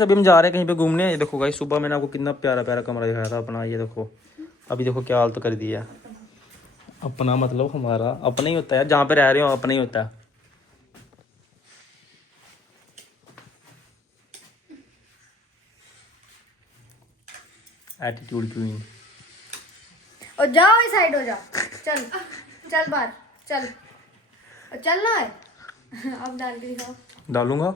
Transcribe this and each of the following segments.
अभी हम जा रहे हैं कहीं पे घूमने। ये देखो गाइस, सुबह मैंने आपको कितना प्यारा प्यारा कमरा दिखाया था अपना। ये देखो अभी देखो क्या हालत कर दी है। अपना मतलब हमारा अपना ही होता है, जहाँ पे रह रहे हो अपना ही होता है। Attitude queen. और जाओ इस साइड हो जा। चल चल बाहर चल। और चलना है। अब डाल के दिखाओ। डालूंगा,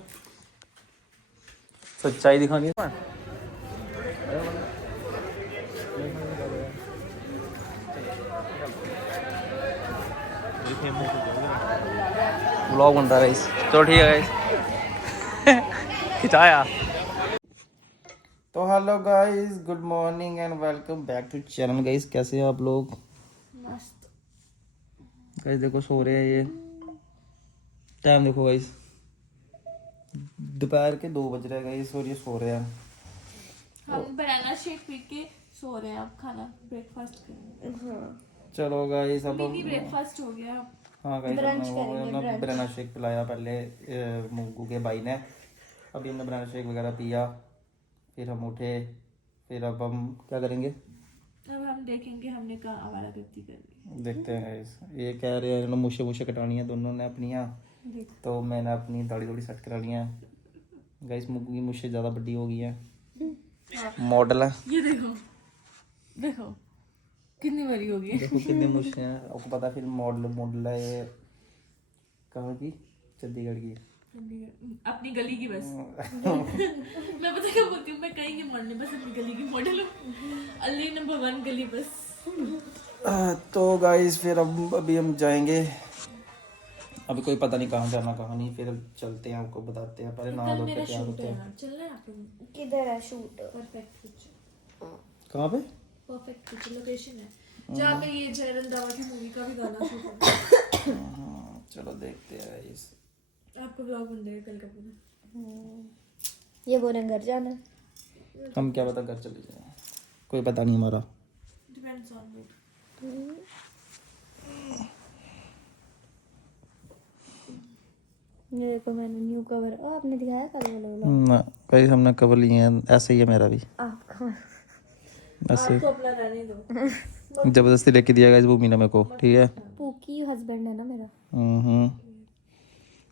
सच्चाई दिखानी है। व्लॉग बन रहा है गाइस, चलो ठीक है गाइस। खिंचाया। तो hello guys, good morning and welcome back to channel guys. कैसे हैं आप लोग? मस्त। गाइस देखो सो रहे हैं, ये टाइम देखो गाइस, दोपहर के 2 बज रहे हैं गाइस और ये सो रहे हैं। हम बनाना शेक पी के सो रहे हैं। अब खाना ब्रेकफास्ट करेंगे। चलो गाइस अब मिनी ब्रेकफास्ट हो गया। हाँ गाइस, हमने बनाना शेक पिलाया पहले मुग्गू के भाई ने। अभी हमने बनाना शेक वगैरह पिया, फिर हम उठे। फिर अब हम क्या करेंगे? अब हम देखेंगे हमने कहाँ आवारागर्दी कर ली। देखते हैं गाइस। ये कह रहे हैं मुझे मुझे कटानी है दोनों ने अपनियाँ, तो मैंने अपनी दाढ़ी थोड़ी सेट करा ली है गाइस। मुग्गू की मुझे ज़्यादा बड़ी हो गई है, मॉडल है। ये देखो देखो कितनी बड़ी हो गई। देखो कितने मुझे हैं, आपको पता है। फिर मॉडल मॉडल है ये, कहाँ की? चंडीगढ़ की। अपनी गली की बस। मैं पता क्या बोलती हूँ, मैं कहीं की मॉडल नहीं, बस अपनी गली की मॉडल हूँ। अली नंबर 1 गली बस। तो गाइस फिर अब अभी हम जाएंगे। अभी कोई पता नहीं कहाँ जाना कहाँ नहीं, फिर चलते हैं, आपको बताते हैं। पहले नहा धो के तैयार होते हैं। चलना है आपको। किधर है शूट? Perfect picture. कहाँ पे? परफेक्ट पिक्चर लोकेशन है जहाँ पे ये जयरन दावा की मूवी का भी गाना शूट है। चलो देखते हैं गाइस। आपको ब्लॉग बन जाएगा कल का पूरा। ये बोले घर जाना। हम क्या पता घर चले जाए, कोई पता नहीं हमारा। Depends on mood. ये देखो मैंने न्यू कवर। ओ आपने दिखाया कल वाला? ना गाइस, हमने कवर लिए हैं। ऐसे ही है मेरा भी, आपका ऐसे आपको अपना रहने दो। जबरदस्ती लेके दिया गाइस भूमि ने मेरे को, ठीक है। पूकी हस्बैंड है ना मेरा।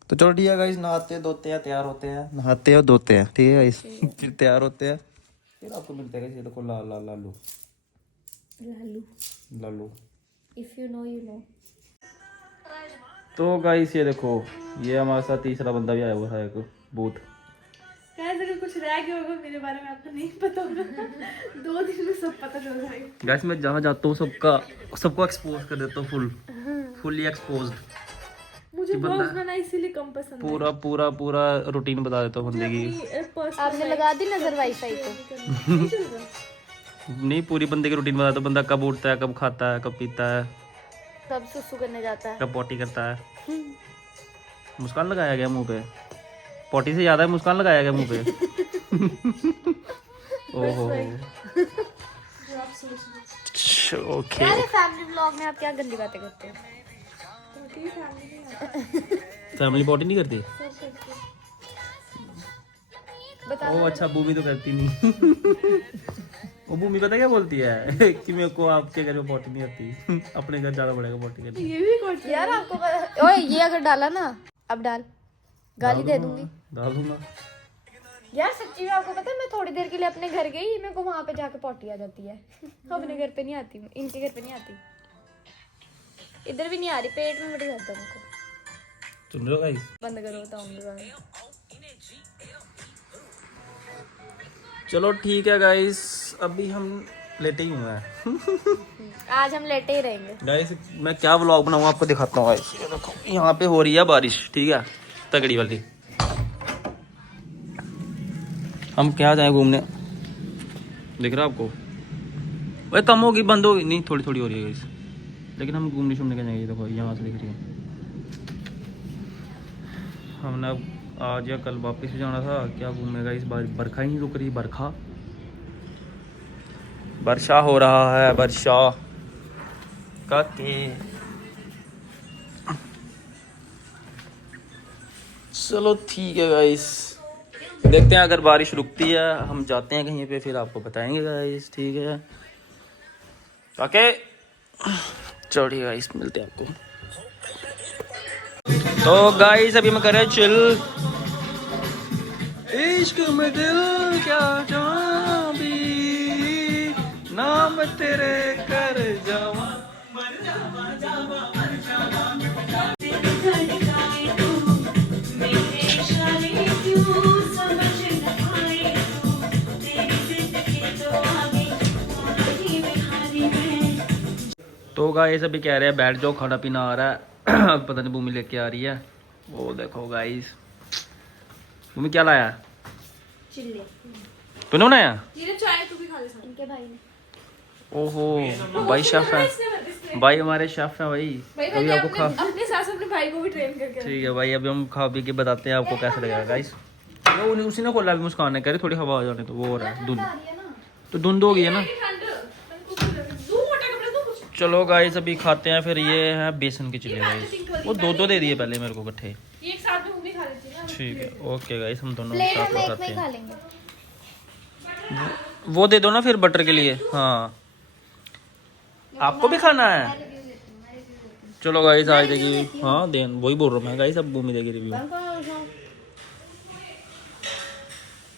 तो चलो ठीक है गाइस, नहाते धोते हैं, तैयार होते हैं, नहाते और धोते हैं, ठीक है गाइस। फिर तैयार होते हैं, फिर आपको मिलते हैं गाइस। ये देखो Lalu Lalu. Lalu. If you know you know. तो गाइस ये देखो, ये हमारे साथ तीसरा बंदा भी आया हुआ है, एक भूत। गाइस अगर कुछ रह गया होगा मेरे बारे में आपको नहीं पता होगा। 2 दिन में सब पता चल जाएगा। गाइस मैं जहाँ जाता हूँ सबको एक्सपोज कर देता हूँ, फुली एक्सपोज्ड। मुझे ब्लॉग्स बनाना इसीलिए कम पसंद है। पूरा पूरा पूरा रूटीन बता देता हूँ बंदे की। आपने लगा दी नजर वाईफाई पे? नहीं, पूरी बंदे की रूटीन बता दो। बंदा कब उठता है, कब खाता है, कब पीता है, कब सुसु करने जाता है, कब पॉटी करता है। मुस्कान लगाया गया मुंह पे, पॉटी से ज्यादा मुस्कान लगाया गया मुंह पे। ओहो ओके। यार फैमिली व्लॉग में आप क्या गंदी बातें करते हो? फैमिली पॉटी नहीं करती? बता। ओ अच्छा, भूमि तो करती नहीं। वो भूमि पता क्या बोलती है कि मेरे को आपके घर में पॉटी नहीं आती, अपने घर जाना पड़ेगा पॉटी करने। ये भी कुछ यार आपको ओए ये अगर डाला ना, अब डाल, गाली दे दूंगी। डाल दूंगा यार सच्ची में आपको पता है, मैं थोड़ी देर के लिए अपने घर गई, मेरे को वहां पे जाके पॉटी आ जाती है। अपने घर पे नहीं आती, इनके घर पे नहीं आती, इधर भी नहीं आ रही, पेट में बड़ी जाता है मेरे को। सुन रहे हो गाइस? बंद करो बताऊंगी। चलो ठीक है गाइस, अभी हम लेटे ही हुए हैं। आज हम लेटे ही रहेंगे गाइस। मैं क्या व्लॉग बनाऊंगा आपको दिखाता हूँ गाइस। ये देखो यहाँ पे हो रही है बारिश, ठीक है, तगड़ी वाली। हम क्या जाए घूमने, दिख रहा है आपको? वही कम होगी, बंद होगी नहीं, थोड़ी थोड़ी हो रही है गाइस। लेकिन हम घूमने शूमने का जाएंगे। देखो यहाँ से दिख रही है। हमने अब आज या कल वापस भी जाना था। क्या घूमेगा इस बार? बरखा ही नहीं रुक रही, वर्षा हो रहा है, वर्षा का के। चलो ठीक है गाइस, देखते हैं अगर बारिश रुकती है हम जाते हैं कहीं पे, फिर आपको बताएंगे गाइस, ठीक है। ओके चलिए गाइस मिलते हैं आपको। तो गाइस अभी मैं कर रहे चिल, इश्क में दिल क्या जाबी, नाम तेरे कर जावा। तो गाइस अभी कह रहे हैं बैठ जाओ, खाना पीना आ रहा है। पता नहीं भूमि लेके आ रही है, वो देखो गाइस। भूमि क्या लाया? चिल्ले। तूने बनाया? ये चाय तू भी खा ले साथ। इनके भाई ने। ओहो भाई शेफ है, भाई हमारे शेफ है भाई। भाई अभी मैंने आपको खा, अपने साथ अपने भाई को भी ट्रेन करके ठीक है भाई, अभी हम खा पी के बताते हैं आपको कैसा लगेगा गाइस। वो उसी ने खोला, अभी मुस्कान ने कह रही थोड़ी हवा आ जाने तो वो हो रहा है धुंध, तो धुंध हो गई है ना। चलो गाइस अभी खाते हैं, फिर ये है बेसन के चिल्ले गाइस। वो दो दे दिए पहले मेरे को इकट्ठे, ये एक साथ में मम्मी खा लेती है ना। ठीक है ओके गाइस, हम दोनों प्लेट साथ हम में एक खाते में हैं। खा लेंगे। वो दे दो ना फिर बटर के लिए। हाँ आपको भी खाना है? चलो गाइस आज देखिए, हाँ देन वही बोल रहा हूँ मैं गाइस, अब भूमि देगी रिव्यू।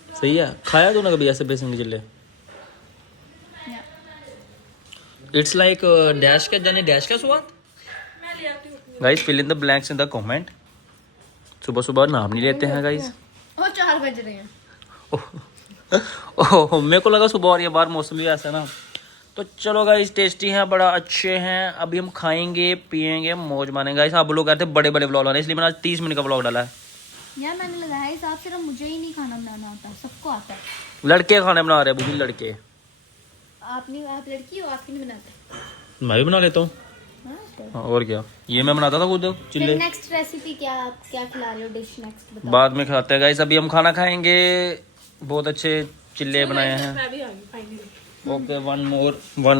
सही है, खाया तूने कभी ऐसे बेसन के चिल्ले? इट्स लाइक डैश का, जाने डैश का स्वाद। Guys fill in the blanks in the comment. सुबह सुबह नाम नहीं लेते हैं गाइस। वो 4 बज रहे हैं। ओह मेरे को लगा सुबह, और ये बार मौसम भी ऐसा है ना। तो चलो गाइस टेस्टी हैं, बड़ा अच्छे हैं। अभी हम खाएंगे पिएंगे मौज मारेंगे गाइस। आप लोग कहते हैं बड़े बड़े व्लॉग लाने, इसलिए मैंने आज 30 मिनट का व्लॉग डाला है यार। मैंने लगाया हिसाब, सिर्फ मुझे ही नहीं खाना बनाना आता, सबको आता है। लड़के खाने बना रहे हैं बुबी, लड़के। आप लड़की हो, आप नहीं बनाते। मैं भी बना लेता हूँ। हाँ, और क्या, ये मैं बनाता था खुद चिल्ले। नेक्स्ट रेसिपी क्या, आप क्या खिला रहे हो डिश नेक्स्ट बताओ। बाद में खाते हैं गाइस, अभी हम खाना खाएंगे। बहुत अच्छे चिल्ले बनाए हैं। मैं भी आ गई फाइनली। Okay one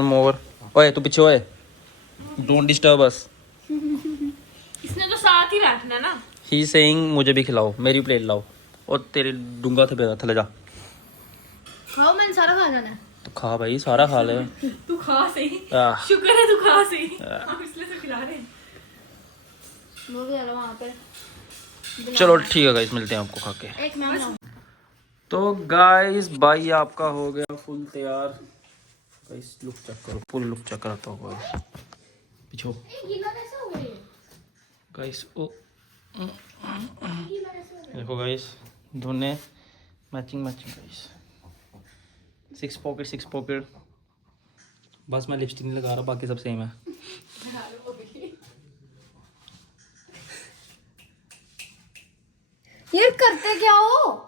more. ओए तू पीछे ओए, डोंट डिस्टर्ब अस। इसने तो साथ ही बैठना ना। ही सेइंग मुझे भी खिलाओ, मेरी प्लेट लाओ, और तेरे डूंगा थले जा। खाओ, मैंने सारा खा जाना है। तो खा भाई, सारा खा ले। तू खा सही, आह। शुक्र है तू खा सही, हम इसलिए तो खिला रहे हैं। वो भी डालो वहाँ पे। चलो ठीक है गाइस, मिलते हैं आपको खा के। एक मैं बनाऊँ। तो गाइस भाई आपका हो गया फुल तैयार। गाइस लुक चेक करो, फुल लुक चेक कराता हूँ गाइस। पीछो गीला कैसे हो गया ये? गाइस, ओ देखो गाइस, दोनों मैचिंग गाइस। 6 पॉकेट। बस मैं लिपस्टिक नहीं लगा रहा, बाकी सब सेम है। ये करते क्या हो?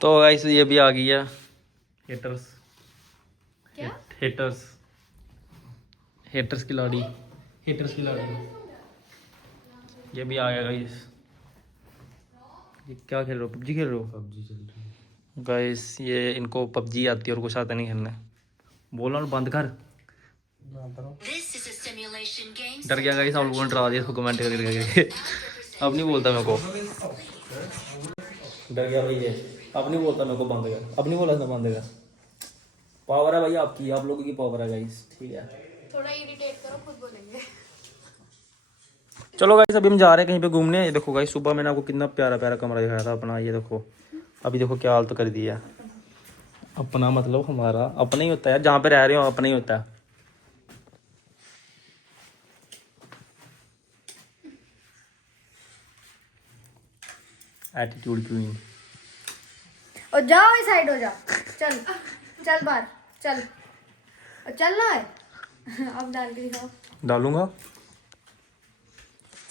तो गाइस ये भी आ गई है, हेटर्स की लाड़ी, ये भी आ गया गाइस। ये क्या खेल रहे हो, पबजी खेल रहे हो? पबजी चल रही है गाइस। ये इनको पबजी आती है और कुछ आता नहीं खेलने। बोलो ना बंद कर, डर गया गाइस। आप लोगों ने डरा दिया इसको कमेंट करके। अब नहीं बोलता मेरे को, डर गया भाई ये। अब नहीं बोलता मेरे को बंद कर, अब नहीं बोला था बंद कर। पावर है भाई आपकी, आप लोगों की पावर है गाइस, ठीक है। थोड़ा इरिटेट करो, खुद बोलेंगे। चलो गाइस अभी हम जा रहे हैं कहीं पे घूमने। ये देखो गाइस, सुबह मैंने आपको कितना प्यारा प्यारा कमरा दिखाया था अपना, ये देखो। अभी देखो क्या हालत कर दिया। अपना मतलब हमारा अपना ही होता है, जहाँ पे रह रहे हो अपना ही होता है। Attitude queen. और जाओ इस साइड हो जा। चल बाहर चल, और चलना है। अब डाल के दिखाओ। डालूंगा,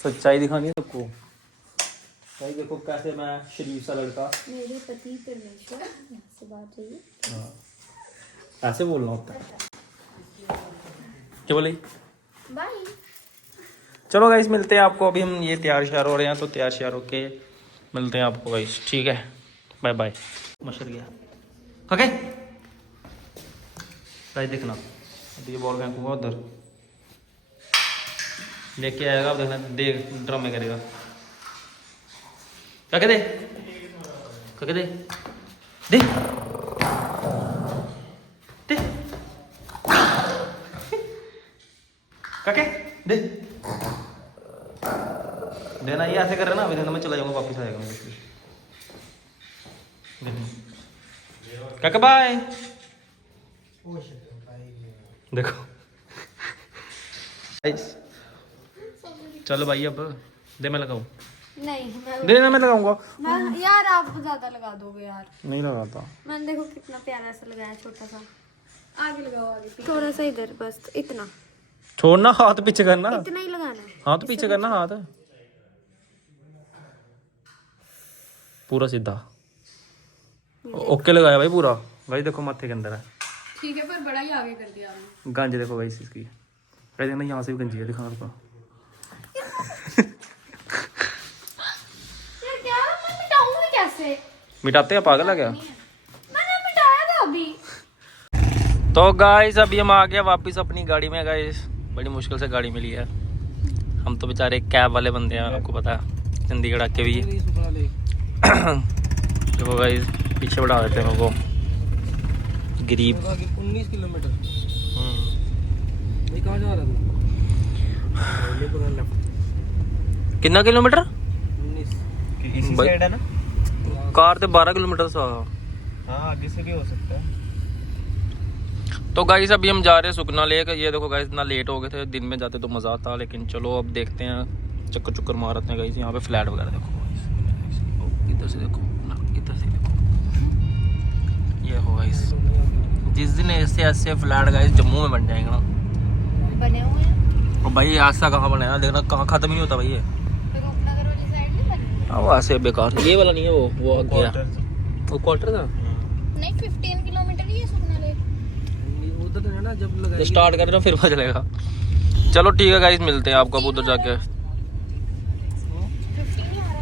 सच्चाई दिखानी है सबको। भाई देखो कैसे मैं शरीफ सा लड़का। मेरे पति परमेश्वर, यहाँ से बात हुई। हाँ ऐसे बोलना होता है। क्या बोले? बाय। चलो गाइस मिलते हैं आपको, अभी हम ये तैयार श्यार हो रहे हैं, तो तैयार श्यार होके मिलते हैं आपको गाइस, ठीक है। Bye bye. मशर गया ओके गाइस, देखना अभी ये बॉल फेंकूंगा उधर, लेके आएगा, अब देखना देख ड्रम में करेगा। काके दे, काके दे दे दे, काके दे देना। ये ऐसे कर रहे ना, अभी देना, मैं चला जाऊंगा, वापस आ जाएगा मेरे से। काका बाय। देखो चलो भाई, अब दे, मैं लगाऊं। नहीं दे ना, मैं लगाऊंगा। मैं यार आप ज्यादा लगा दोगे यार। नहीं लगाता। मैंने देखो कितना प्यारा सा लगाया, छोटा सा। आगे लगाओ, आगे थोड़ा सा इधर, बस इतना। छोड़ना, हाथ पीछे करना, इतना ही लगाना है। हाथ पीछे करना, हाथ पूरा सीधा। ओके लगाया भाई पूरा। भाई देखो माथे के अंदर है। ठीक है, पर बड़ा ही आगे कर दिया आपने। गंज देखो भाई इसकी, कह देना यहाँ से भी गंजी है, दिखा आपको। यार क्या, मैं मिटाऊंगी कैसे? मिटाते हैं, पागल है क्या? मैंने मिटाया था अभी। तो गाइस अभी हम आ गया वापस अपनी गाड़ी में। गाइस बड़ी मुश्किल से गाड़ी मिली है। हम तो बेचारे कैब वाले बंदे हैं, आपको पता है, चंडीगढ़ आके भी। देखो गाइस, पीछे बढ़ा देते हैं लोगों को, गरीब। 19 किलोमीटर। ये कहाँ जा रहा था? कितना किलोमीटर? 19। इसी भाई, साइड है ना? कार से 12 किलोमीटर सा। हाँ, आगे से भी हो सकता है। तो गाइस अभी हम जा रहे हैं सुखना लेक। ये देखो गाइस, इतना लेट हो गए थे, दिन में जाते तो मज़ा आता, लेकिन चलो अब देखते हैं, चक्कर चुक्कर मारते हैं गाइस। यहाँ पे फ्लैट वगैरह देखो, इधर से देखो ना, इधर से देखो, ये हो गाइस। जिस दिन ऐसे ऐसे फ्लैट गाइस जम्मू में बन जाएंगे ना, बने हुए हैं। और भाई ऐसा कहाँ बना है देखना, कहाँ खत्म ही नहीं होता भाई ये। तो रूपनगर वाली साइड नहीं बनी? हाँ, वो ऐसे बेकार, ये वाला नहीं है, वो गया, वो क्वार्टर था। नहीं, 15 किलोमीटर ही है सुखना लेक। उधर है ना, जब लगा स्टार्ट कर रहे हो फिर पता चलेगा। चलो ठीक है गाइस, मिलते हैं आपको अब उधर जाके। 15 ही आ रहा है।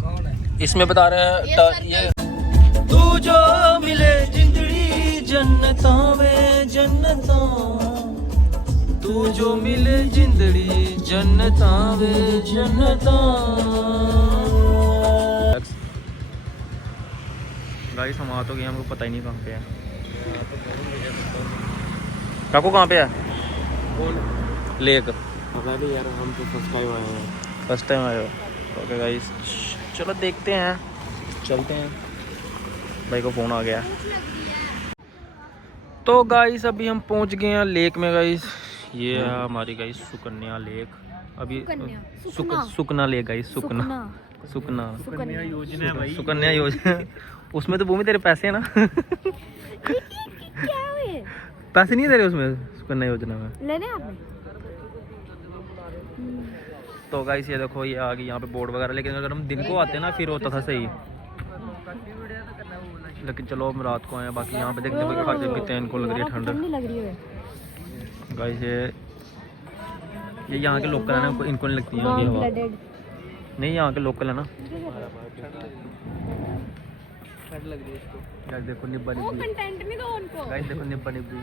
कौन है? इसमें बता रहे हैं ये ये तू जो मिले जिंदड़ी जन्नतां वे जन्नतां, तू जो मिले जिंदड़ी जन्नतां वे जन्नतां। गाइस हम आ तो गए, हमको पता ही नहीं कहाँ पे है। काकू कहाँ पे है? लेक। पता नहीं यार, हम तो फर्स्ट टाइम आए हैं। फर्स्ट टाइम आए हो? ओके गाइस, चलो देखते हैं, चलते हैं। भाई को फ़ोन आ गया। तो गाइस अभी हम पहुंच गए हैं लेक में गाइस। ये है हमारी गाइस सुकन्या लेक। अभी सुकना लेक गाइस, सुकना योजना है भाई। सुकन्या योजना। उसमें तो भूमि तेरे पैसे हैं ना। क्या हुए? पैसे नहीं दे रहे उसमें, सुकन्या योजना में। लेने आपने? तो गाइस ये देखो, ये आ गई यहाँ पे बोर्ड वगैरह, लेकिन अगर हम दिन को आते ना फिर होता था सही, लेकिन चलो हम रात को आए हैं। बाकी यहाँ पे देखते हैं, खाते पीते हैं, इनको लग रही है ठंड। लग रही है गाइस ये यहाँ के लोकल है ना, इनको नहीं लगती है ये हवा। नहीं, यहाँ के लोकल है ना। ठंड लग रही है इसको। गाइस देखो निब्बा निब्बी, कंटेंट नहीं दो उनको। गाइस देखो निब्बा निब्बी।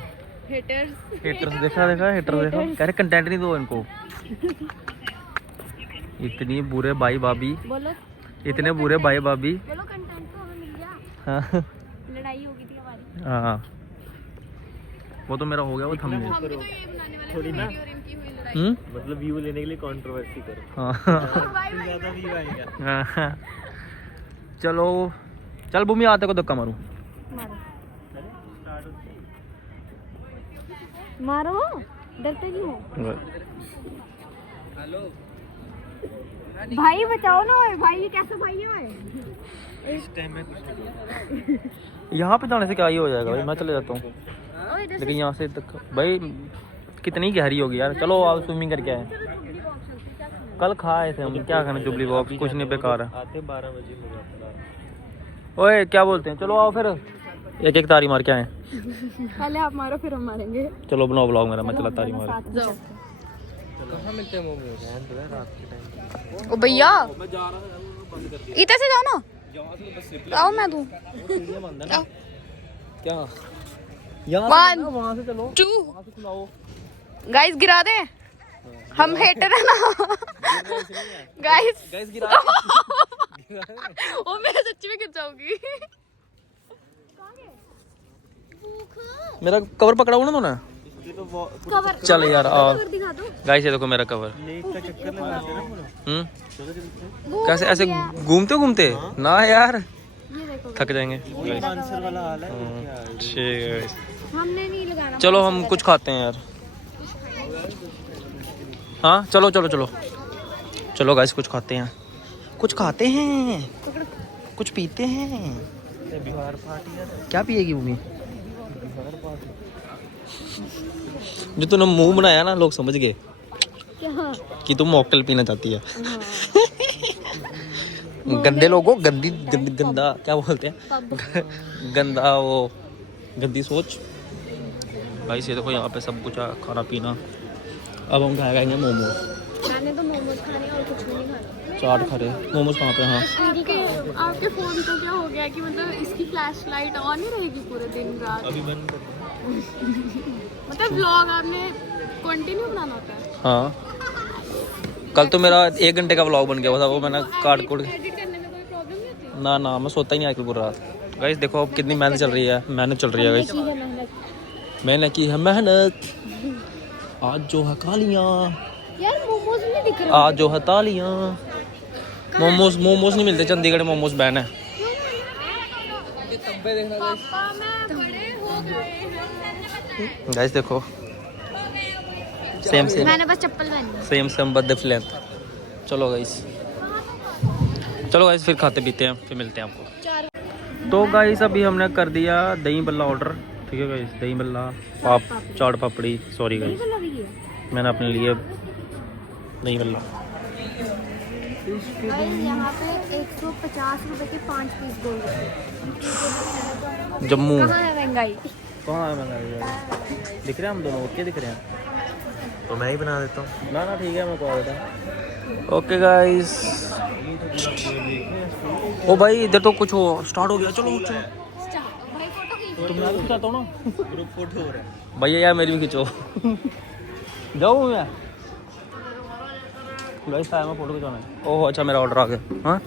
हेटर्स हेटर्स देखा हेटर्स देखो, कह रहे कंटेंट नहीं दो इनको। इतनी बुरे भाई भाभी, बोलो, इतने बुरे भाई भाभी। बोलो कंटेंट तो हमें मिल गया। हाँ लड़ाई हो गई थी हमारी। हाँ, वो तो मेरा हो गया, वो थंबनेल। हम भी तो ये बनाने वाले थोड़ी ना, थे और इनकी हुई लड़ाई। मतलब व्यू लेने के लिए कंट्रोवर्सी करो। हाँ ज्यादा व्यू आएगा। हाँ। चलो चल भूमि, आते को धक्का मारूं। मारो, डरते क्यों हो? भाई बचाओ ना, ओए भाई, ये कैसे भाई है ओए? इस टाइम में कुछ यहाँ पे जाने से क्या ही हो जाएगा भाई, मैं चले जाता हूँ। ओए इधर लेकिन यहाँ से तक भाई कितनी गहरी होगी यार। चलो आप स्विमिंग करके आए। कल खाए थे हम, क्या खाना जुबली बॉक्स, कुछ नहीं, बेकार है। आते 12 बजे हो जाता। ओए क्या बोलते हैं, चलो आओ फिर एक एक तारी मार के आए। पहले आप मारो फिर हम मारेंगे। चलो बनाओ ब्लॉग मेरा, मैं चला तारी मार। कहाँ मिलते हैं मोमोज? रात के टाइम। ओ भैया, मैं जा रहा था, बंद कर दिया। इधर से जाओ ना। यहाँ से बस स्लिप आओ मैं दूं। बंद है ना। क्या? यहाँ One, वहाँ से चलो, 2 वहाँ से चलाओ। गाइस गिरा दे। हम हेटर है ना गाइस। गाइस गिरा ओ मैं सच्ची में गिर जाऊंगी। मेरा कवर पकड़ा हुआ ना तूने। कवर चल यार कवर दिखा दो। गाइस ये देखो मेरा कवर। वो कैसे हो ऐसे गया। घूमते घूमते ना यार, ये देखो थक जाएंगे। मेरा कवर है। ठीक है। हमने नहीं लगाना। चलो हम कुछ खाते हैं यार। हाँ चलो चलो चलो चलो गाइस कुछ खाते हैं, कुछ खाते हैं, कुछ पीते हैं। बिहार पार्टी है। क्या पिएगी भूमि? जो तूने मुंह बनाया ना लोग समझ गए क्या? कि तुम मॉकटेल पीना चाहती है। गंदे लोगों गंदी गंदा क्या बोलते हैं, गंदा वो गंदी सोच। भाई से देखो यहाँ पे सब कुछ है, खाना पीना। अब हम खाएंगे मोमोज। मैंने तो मोमोज खाने और कुछ भी नहीं खाना। चाट खा रहे मोमोज कहाँ पे? हाँ आपके फोन को क्या हो गया कि मतलब इसकी फ्लैश लाइट ऑन ही रहेगी पूरे दिन रात? अभी बंद कर। मतलब व्लॉग आपने कंटिन्यू बनाना होता है? हाँ कल तो मेरा 1 घंटे का व्लॉग बन गया था, वो मैंने काट कूट। एडिट करने में कोई प्रॉब्लम नहीं होती? ना मैं सोता ही नहीं आजकल पूरी रात। गाइस देखो अब कितनी मेहनत चल रही है, मेहनत चल रही है गाइस। मैंने की है मेहनत, आज जो है कालियाँ, यार मोमोज नहीं दिख रहे। आज जो है तालियाँ। मोमोज नहीं मिलते चंडीगढ़, मोमोज बैन है। पापा मैं बड़े हो गए हैं। गाइस देखो सेम मैंने बस चप्पल पहनी है। Same birthday flat. चलो गाइस फिर खाते पीते हैं, फिर मिलते हैं आपको। तो गाइस अभी हमने कर दिया दही बल्ला ऑर्डर। ठीक है गाइस, दही बल्ला चाट पापड़ी, सॉरी गाइस मैंने अपने लिए दही बल्ला। यहाँ पे 150 रुपए के 5 पीस गोलगप्पे। जम्मू कहाँ है महंगाई? कहाँ है महंगाई? दिख रहे हैं हम दोनों, ओके दिख रहे हैं। तो मैं ही बना देता हूँ। ना ठीक है मैं कॉल देता। Okay guys. ओ भाई इधर तो कुछ हो स्टार्ट हो गया। चलो तुम मैं तो चाहता हूँ ना ग्रुप फोटो हो रहा है। भैया यार मेरी भी खिंचो। जाऊँ मैं गाइस, आया मैं फोटो खिंचवाना है। ओह अच्छा मेरा ऑर्डर आ गया। हाँ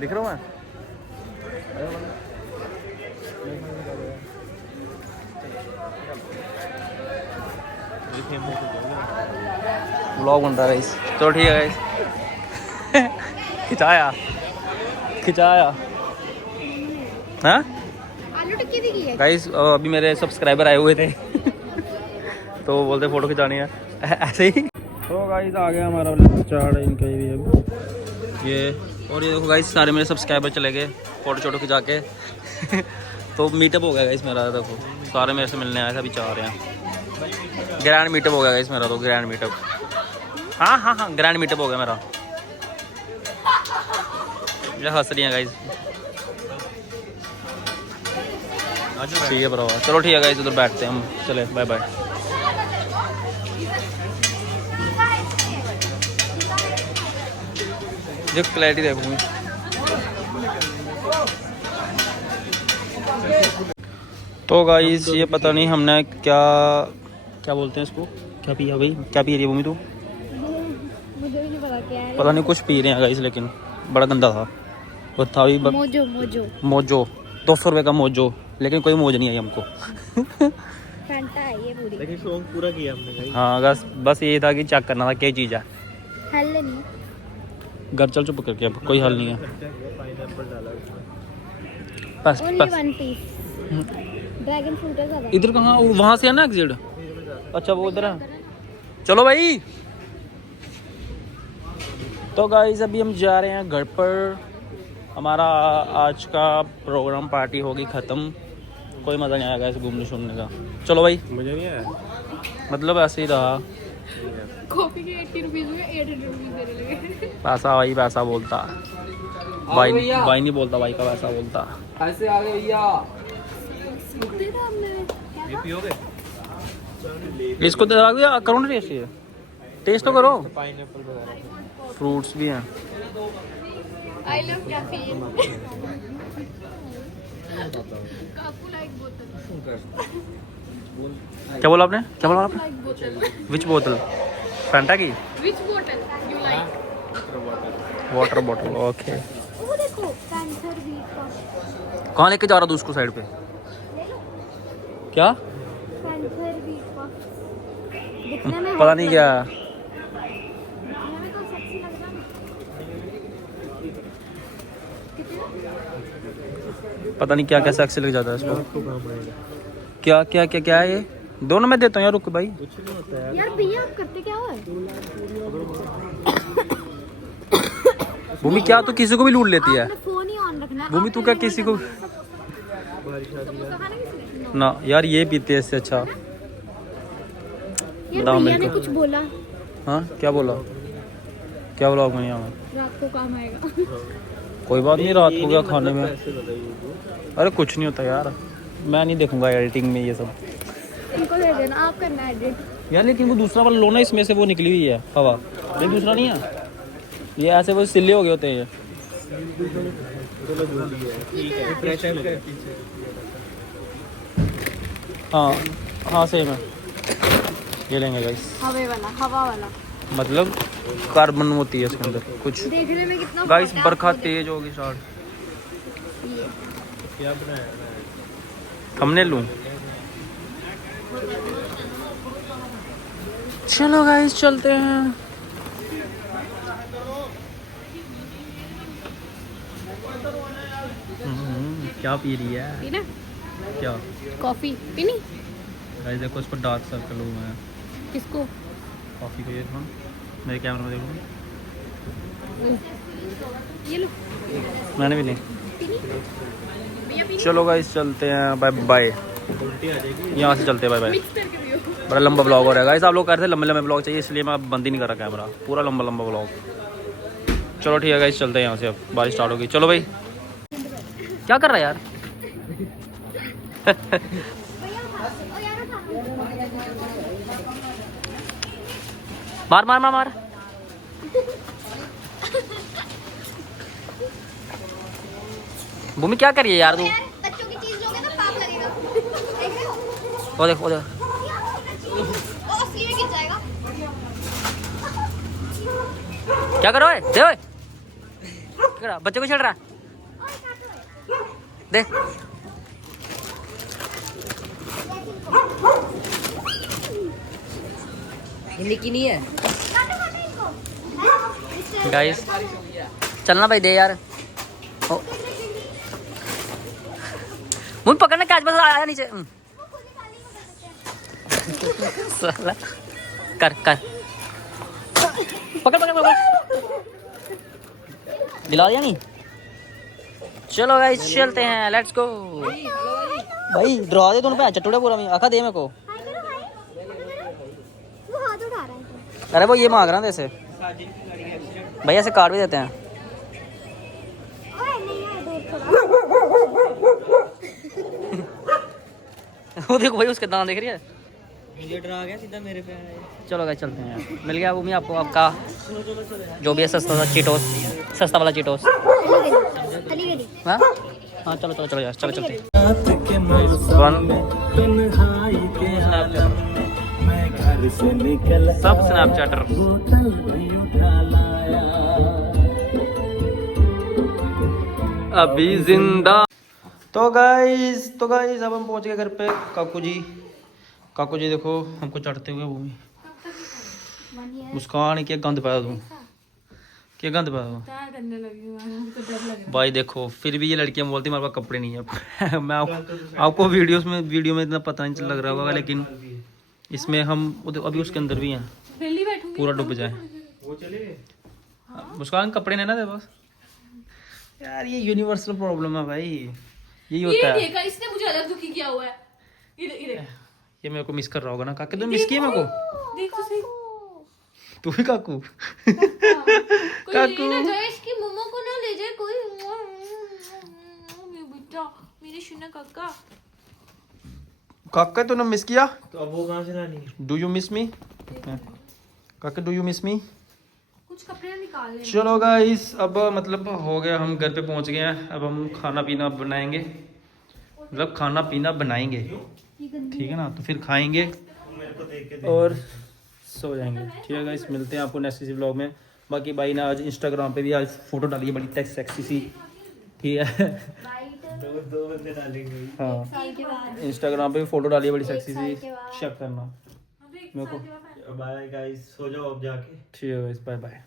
दिख रहा हूँ मैं। व्लॉग बन रहा है गाइस। चलो ठीक है गाइस। खिंचाया हाँ आलू टिक्की भी की है। गाइस अभी मेरे सब्सक्राइबर आए हुए थे तो बोलते फोटो खिंचानी है ऐसे ही। तो गाइस आ गया हमारा चाट इनका भी अब ये। और ये देखो गाइस सारे मेरे सब्सक्राइबर चले गए फोटो खिंचा के। तो मीटअप हो गया गाइस मेरा। देखो सारे मेरे से मिलने आए थे, अभी चाह रहे हैं। ग्रैंड मीटअप हो गया गाइस मेरा, तो ग्रैंड मीटअप। हाँ ग्रैंड मीटअप हो गया मेरा। ये हंस रही हैं गाइस। ठीक है बराबर। चलो ठीक है गाइस उधर बैठते हैं हम। चले बाय बाय। देख क्लैरिटी देखो। तो गाइस ये पता नहीं हमने क्या बोलते हैं इसको, क्या पिया भाई? क्या पी रही है भूमि तू? मुझे भी नहीं पता क्या है। पता नहीं कुछ पी रहे हैं गाइस, लेकिन बड़ा गंदा था वो था भी। मोजो 200 रुपये का मोजो, लेकिन कोई मौज नहीं आई हमको। फैंटा है ये पूरी। लेकिन शौक पूरा किया हमने भाई। हाँ बस ये था कि चेक करना था क्या चीज़ है। हल नहीं। घर चल चुप करके, अब कोई हल नहीं है। पाइनएप्पल डाला उसमें। बस ओनली बस 1 पीस। ड्रैगन फ्रूट है ज़्यादा। इधर कहाँ? वहाँ से है ना एग्जिट? अच्छा वो उधर है। चलो भाई। तो गाइस अभी हम जा रहे हैं घर पर। हमारा आज का प्रोग्राम पार्टी होगी ख़त्म। कोई मज़ा नहीं आएगा इस घूमने शूमने का। चलो भाई। मुझे नहीं आया। मतलब ऐसे ही रहा। कॉफी के 80 रुपीज़ में 800 रुपीज़ देने लगे। पैसा भाई पैसा बोलता। भाई नहीं बोलता, भाई का पैसा बोलता। ऐसे आ गए भैया। ये पियोगे? इसको करो ना टेस्ट। ये टेस्ट तो करो। पाइनएप्पल वगैरह फ्रूट्स भी हैं। I love caffeine. Kaku like बोतल। क्या बोला आपने, क्या बोला आपने? लाइक बोतल, विच बोतल? फैंटा की? व्हिच बोतल यू लाइक? वाटर बोतल, ओके। वो देखो पैंथर वीट पफ, कहाँ लेके जा रहा तू उसको साइड पे? क्या? पैंथर वीट पफ दिखने में पता नहीं क्या। दिखने में तो सेक्सी लग रहा है। पता नहीं क्या कैसे एक्सेल लग जाता है इसको। क्या क्या क्या क्या है ये? दोनों मैं देता हूँ यार, रुक भाई। यार भैया आप करते क्या हो? भूमि क्या तू किसी को भी लूट लेती है? आपने फोन ही ऑन रखना है। भूमि तू क्या किसी को? ना यार ये पीते हैं इससे अच्छा। यार दाम भैया ने मिलकर। कुछ बोला, हाँ क्या बोला? क्या बोला आपने यहाँ? रात को काम आएगा। कोई बात नहीं, रात को क्या खाने में? अरे कुछ नहीं होता यार, मैं नहीं देखूंगा एडिटिंग में ये सब इनको दे देना, आप करना एडिट। यार। लेकिन वो दूसरा वाला लो ना, इसमें से वो निकली हुई है हवा, ये दूसरा नहीं है। ये ऐसे वो सिले हो गए होते हैं ये। हाँ हाँ सेम है, ये लेंगे गाइस। हवा वाला मतलब कार्बन होती है इसके अंदर कुछ। देखने में कितना गाइस hot है, बरखा आपको तेज होगी स्टार्ट। ये। हमने लूं। चलो गाइस चलते हैं। क्या पी रही है? पीना क्या? कॉफी पीनी? गाइस देखो इस पर डार्क सर्कल हुआ है। किसको? कॉफी को ये देखो, मेरे कैमरे में देखो। ये लो मैंने भी नहीं। पीनी भैया पीनी? चलो गाइस चलते हैं, बाय बाय। यहाँ से चलते हैं, बाय बाय। मिक्स करके पियो। बड़ा लंबा ब्लॉग हो रहा है गाइस। आप लोग कह रहे थे लंबे लंबे ब्लॉग चाहिए, इसलिए मैं अब बंद ही नहीं कर रहा कैमरा, पूरा लंबा लंबा ब्लॉग। चलो ठीक है गाइस चलते हैं यहाँ से, अब बारिश स्टार्ट होगी। चलो भाई, क्या कर रहा है यार? मार मार मार मार। भूमि क्या करिए यार तू? बच्चों की चीज लोगे तो पाप लगेगा। देख रहे हो? वो देखो वो देखो। वो असली में गिर जाएगा। क्या कर रहा है? दे ओए। क्या कर रहा? बच्चे को छेड़ रहा है? दे। निकी नहीं है गाइस चलना भाई, दे यार। ओ। मुझे पकड़ना कैच, बस आया नीचे। साला। कर कर पकड़ पकड़ पकड़। दिला दिया नहीं? चलो गाइस चलते हैं, लेट्स गो। भाई डरा दे दोनों पे चट्टूड़ा पूरा में आखा दे मेरे को। वो हाथ उठा रहा है। अरे वो ये मांग रहा है ऐसे, भैया ऐसे कार्ड भी देते हैं। ओए नहीं है, दूर थोड़ा। वो देखो भाई उसके दांत देख रही है। मुझे डरा गया सीधा मेरे पे आया। चलो गाइस चलते हैं यार। मिल गया भूमि आपको आपका जो भी है सस्ता सा चीटोस, सस्ता वाला चीटोस। अली हाँ हाँ चलो चलो चलो यार, चलो चलते हैं। सब स्नैपचैटर। अभी जिंदा। तो गाइस अब हम पहुंच गए घर पे। काकू जी देखो हमको चढ़ते हुए। भूमि मुस्कान क्या गंद पाया तू, क्या गंद पाया तू? क्या करने लगी हूँ, मुझे तो डर लग रहा भाई देखो फिर भी ये लड़कियां बोलती हमारे पास कपड़े नहीं है। मैं आपको वीडियो में इतना पता नहीं लग रहा होगा, लेकिन इसमें हम अभी उसके अंदर भी हैं, है। पहली बैठूंगी पूरा डूब जाए। मुस्कान कपड़े नहीं ना दे बस। यार ये यूनिवर्सल प्रॉब्लम है भाई, यही होता ये है। देखा, इसने मुझे अलग दुखी किया हुआ है। ये ये मेरे को मिस कर रहा होगा ना काके, तो मिस किया मेरे को। देख तो सही। तू भी काकू। कोई काकू। ले ना जाए, इसकी मम्मा को ना ले जाए कोई। मेरे बेटा, मेरे शुना काका। काका तूने मिस किया? तो अब वो कहाँ से लानी है? डू यू मिस मी? काका डू यू मिस मी? कुछ कपड़े निकाल ले। चलो गाइस अब मतलब हो गया, हम घर पे पहुंच गए हैं। अब हम खाना पीना बनाएंगे, मतलब खाना पीना बनाएंगे। ठीक है ना, तो फिर खाएंगे और सो जाएंगे। ठीक है गाइस, मिलते हैं आपको नेक्स्ट किसी व्लॉग में। बाकी भाई ने आज इंस्टाग्राम पे भी आज फोटो डाली है बड़ी सेक्सी सी, ठीक है। दो बंदे डालेंगे। हाँ, इंस्टाग्राम पे भी फोटो डाली है बड़ी सेक्सी सी, चेक करना मेरे को। बाय गाइस, सो जाओ अब जाके। ठीक है गाइस, बाय बाय।